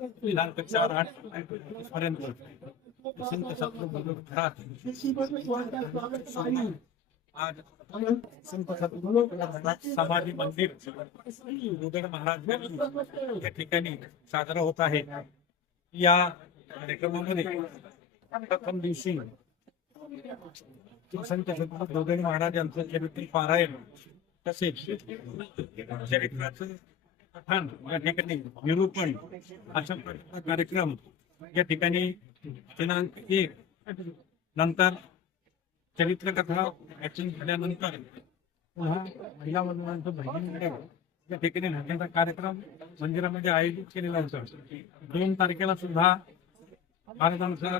दिनांक चार आठ पर्यंत संत सद्गुरू आज संत सद्गुरू समाधी मंदिर रुदड महाराज या ठिकाणी साजरा होत आहे. या कार्यक्रमामध्ये प्रथम दिवशी संत सद्गुरु दोघे महाराज यांचं चरित्र पारायण तसेच चरित्राचं पठण या ठिकाणी निरूपण अशा प्रकारचा कार्यक्रम या ठिकाणी दिनांक एक नंतर चरित्रकथा वाचन झाल्यानंतर पुन्हा महिला मंडळांचं भजन मंडळ या ठिकाणी भजनाचा कार्यक्रम मंदिरामध्ये आयोजित केलेला होता. दोन तारखेला सुद्धा महाराजांचा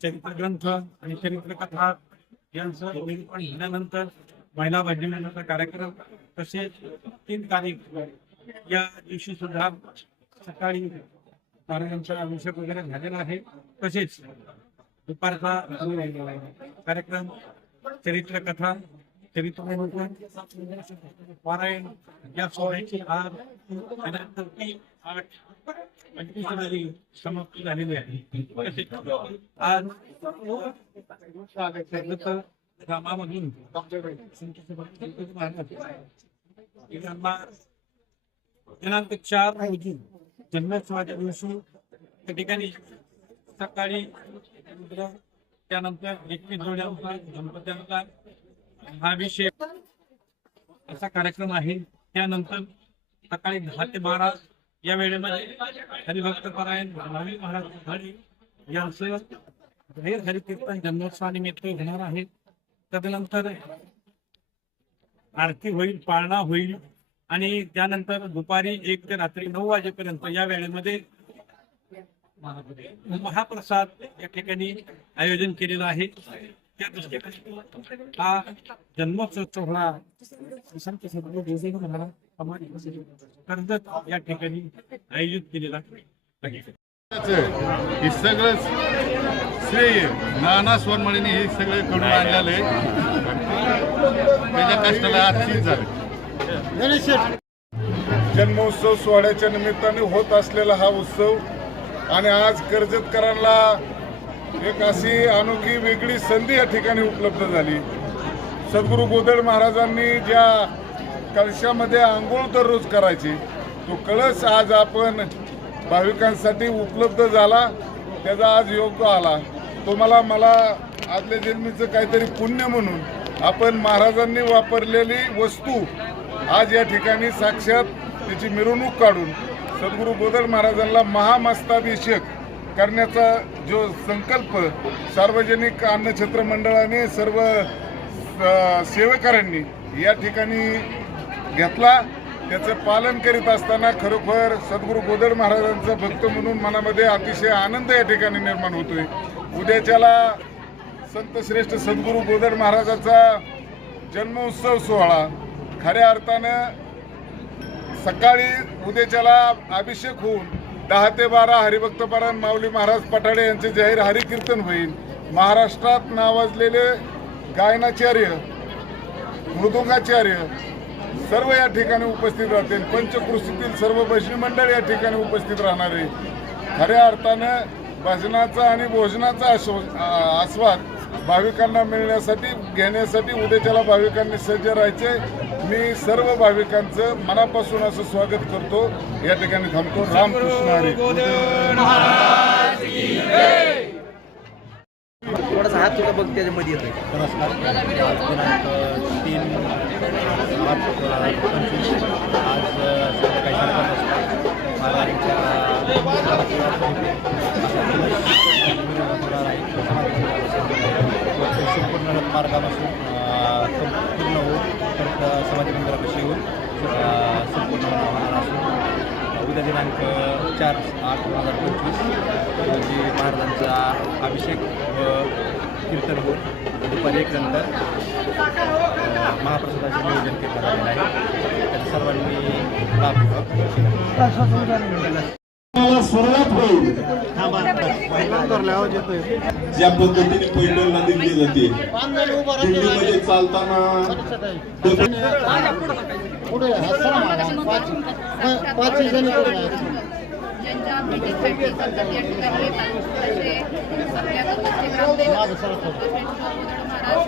चरित्र ग्रंथ आणि चरित्रकथा यांचं निरूपण झाल्यानंतर महिला भजनाचा कार्यक्रम तसेच तीन तारीख या दिवशी सुद्धा सकाळी नारायणांचा अभिषेक वगैरे झालेला आहे. तसेच दुपारचा कार्यक्रम चरित्रकथा चरित्र पारायण या सोहळ्याची आज दिनांक आठ पंचवीस रोजी समाप्ती झालेली आहे. आज गावामधून दिनांक चार रोजी जन्मोत्सवाच्या दिवशी त्या ठिकाणी सकाळी त्यानंतर एकवीस जोड्यांचा गणपत्यांचा अभिषेक असा कार्यक्रम आहे. त्यानंतर सकाळी दहा ते बारा या वेळेमध्ये हरिभक्त परायण भावी महाराज घडी यांचं गैर हरिकीर्तन जन्मोत्सवानिमित्त होणार आहे. तदनंतर आरती होईल पाळणा होईल. आणि त्यानंतर दुपारी एक ते रात्री नऊ वाजेपर्यंत या वेळेमध्ये महाप्रसाद या ठिकाणी आयोजन केलेलं आहे. त्या दृष्टीने हा जन्मोत्सव सोहळा कर्जत या ठिकाणी आयोजित केलेला हे सगळं श्रेय नाना स्वरमणीने हे सगळे करून आणलेलं आहे. त्याच्या कष्टाला आजची झालं. जन्मोत्सव सोहळ्याच्या निमित्ताने होत असलेला हा उत्सव आणि आज कर्जतकरांना एक अशी अनोखी वेगळी संधी या ठिकाणी उपलब्ध झाली. सद्गुरू गोदड महाराजांनी ज्या कळशामध्ये आंघोळ दररोज करायची तो कळस आज आपण भाविकांसाठी उपलब्ध झाला त्याचा आज योग आला. तो मला मला आदल्या जन्मीचं काहीतरी पुण्य म्हणून आपण महाराजांनी वापरलेली वस्तू आज या ठिकाणी साक्षात त्याची मिरवणूक काढून सद्गुरू बोधल महाराजांना महामस्ताभिषेक करण्याचा जो संकल्प सार्वजनिक अन्नछत्र मंडळाने सर्व सेवेकरांनी या ठिकाणी घेतला. त्याचं पालन करीत असताना खरोखर सद्गुरू गोदड महाराजांचा भक्त म्हणून मनामध्ये अतिशय आनंद या ठिकाणी निर्माण होतोय. उद्याच्याला संतश्रेष्ठ सद्गुरू गोदड महाराजाचा जन्मोत्सव सोहळा खऱ्या अर्थानं सकाळी उद्याच्याला अभिषेक होऊन दहा ते बारा हरिभक्तपरायण माऊली महाराज पठाडे यांचे जाहीर हरिकीर्तन होईल. महाराष्ट्रात नावाजलेले गायनाचार्य मृदुंगाचार्य सर्व या ठिकाणी उपस्थित राहतील. पंचकृषीतील सर्व भजनी मंडळ या ठिकाणी उपस्थित राहणार आहे खऱ्या अर्थानं भजनाचा आणि भोजनाचा आस्व आस्वाद भाविकांना मिळण्यासाठी घेण्यासाठी उद्याच्याला भाविकांनी सज्ज राहायचे. मी सर्व भाविकांचं मनापासून असं स्वागत करतो. या ठिकाणी थांबतो. रामकृष्ण हरे. थोडासा हात बघ त्याच्यामध्ये परत मार्गापासून संपूर्ण होऊन परत समाधी मंदिरापाशी येऊन संपूर्ण होणार असून उद्या दिनांक चार आठ दोन हजार पंचवीस रोजी महाराजांचा अभिषेक व कीर्तन होऊन दुपारी एक नंतर महाप्रसादाचे नियोजन केलं जाणार आहे. त्याच्या सर्वांनी लाभ कार्यक्रमाला सुरुवात होईल. ज्या पद्धतीने पैठणला दिल्ली जाते. दिल्लीमध्ये चालताना पुढे. पाच. जण ज्यांच्या भेटीसाठी सतत या ठिकाणी येतात. असे आपल्या गावाचे ग्रामदेवत महाराज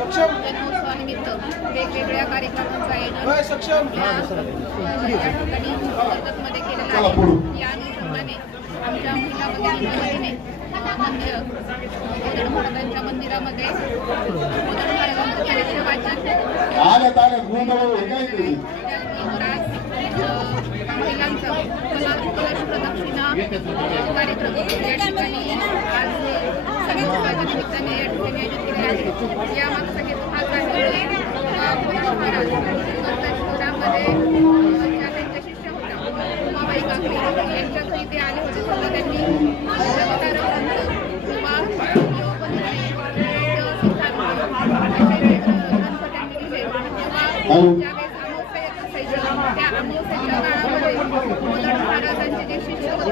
वेगवेगळ्या कार्यक्रमांचं आयोजन या ठिकाणी कर्जतमध्ये केलेलं आहे. या अनुषंगाने आमच्या महिला भगिनींच्या मंदिर महाराजांच्या मंदिरामध्ये उदर महाराजांचं वाचन आल्यात आल्यात. मुलांचा कला कलश प्रदक्षिणा कार्यक्रम या ठिकाणी आज सगळ्या समाजाच्या निमित्ताने या ठिकाणी आयोजित केले आहे. या मागचा शिष्य होत्या उमाबाई काकडे यांच्या घरी ते आले होते.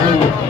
Hallelujah.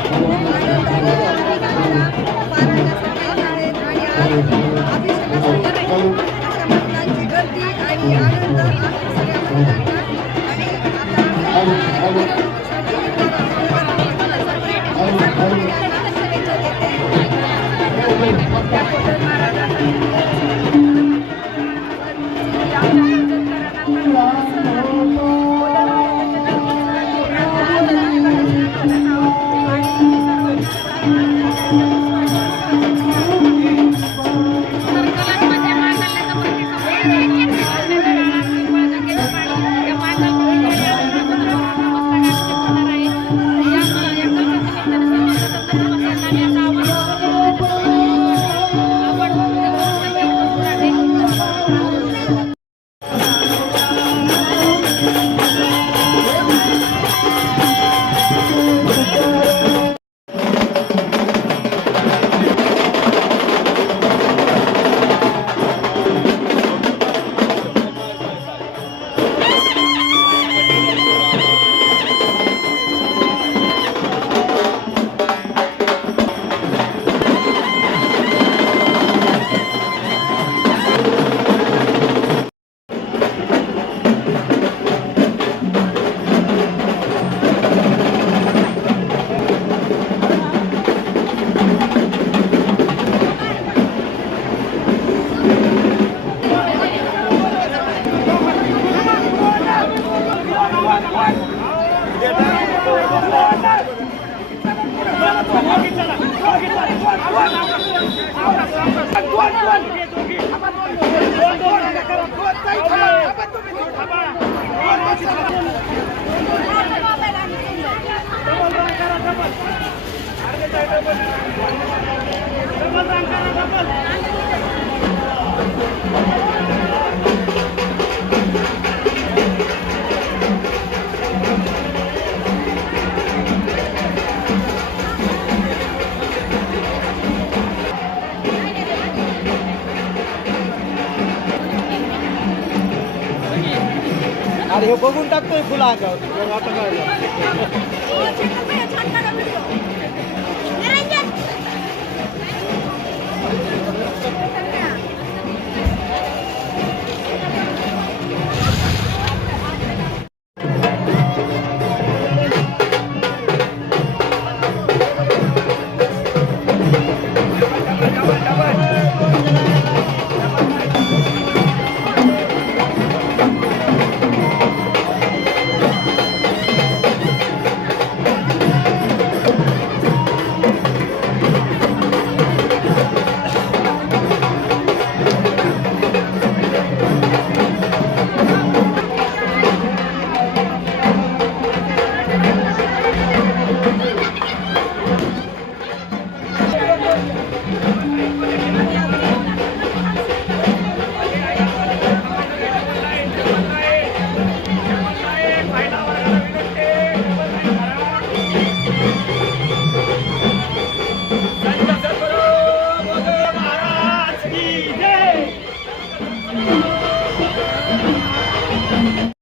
डबल डबल आणि हे बघून टाकतोय फुलं आगावर आता काय